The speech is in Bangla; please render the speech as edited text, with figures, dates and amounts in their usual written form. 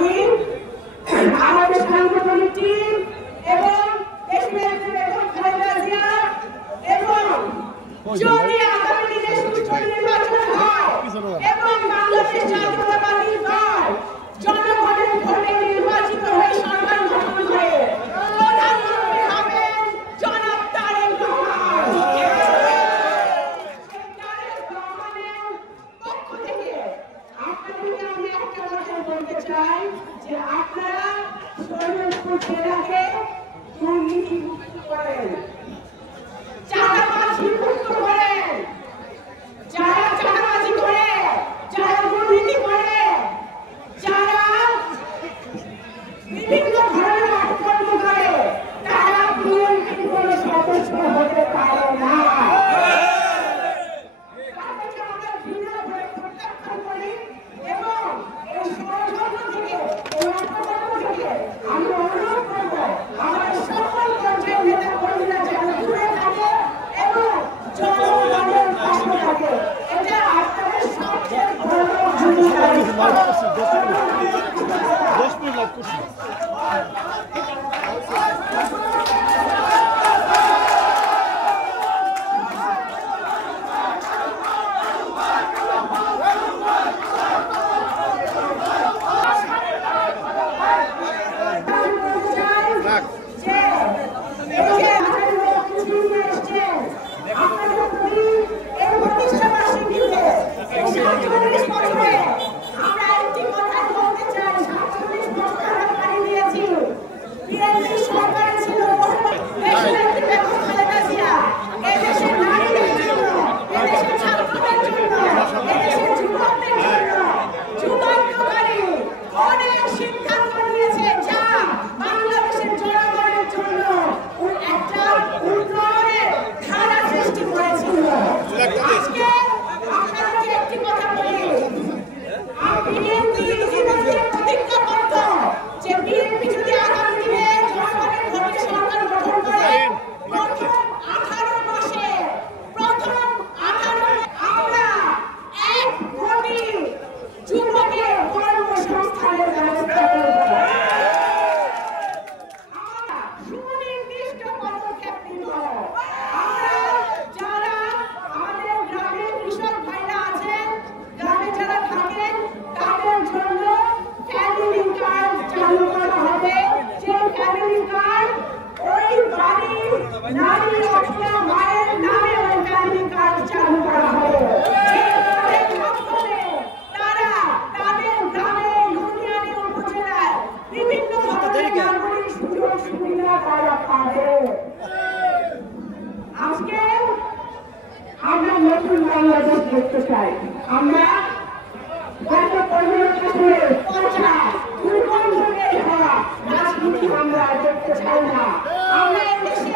আমি আমাদের সাংগঠনিক টিম এবং এবং যদি আগামী দিনে সুষ্ঠু নির্বাচন হয় এবং বাংলাদেশ জাতীয়তাবাদী দল জনগণের ভোটে নির্বাচিত হয়ে সরকার গঠন করে প্রধানমন্ত্রী হবেন জনাব তারেক রহমান। পক্ষ থেকে আপনাদেরকে আমি একটা কথা বলতে চাই যে আপনারা শরীয়তপুর জেলাকে দুর্নীতি মুক্ত করেন, চাঁদাবাজি মুক্ত করেন। যারা চাঁদাবাজি করে, যারা দুর্নীতি করে, যারা বিভিন্ন ধরনের অপকর্ম করে, তারা বিএনপির কোনো সদস্য হতে পারে না। তাদেরকে আমরা ঘৃণা করে প্রত্যাখ্যান করি এবং এই ষড়যন্ত্র থেকে, এই অপকর্ম থেকে আমি অনুরোধ করব আমাদের সকল পর্যায়ের নেতা কর্মীরা যেন দূরে থাকে এবং জনগণের পাশে থাকে। এটা আপনাদের সবচেয়ে বড় ভূমিকা। আজকে আমরা নতুন বাংলাদেশ দেখতে চাই। আমরা গত 15 বছরের পচা দুর্গন্ধ বের হওয়া রাজনীতি আমরা দেখতে চাই না। আমরা এদেশে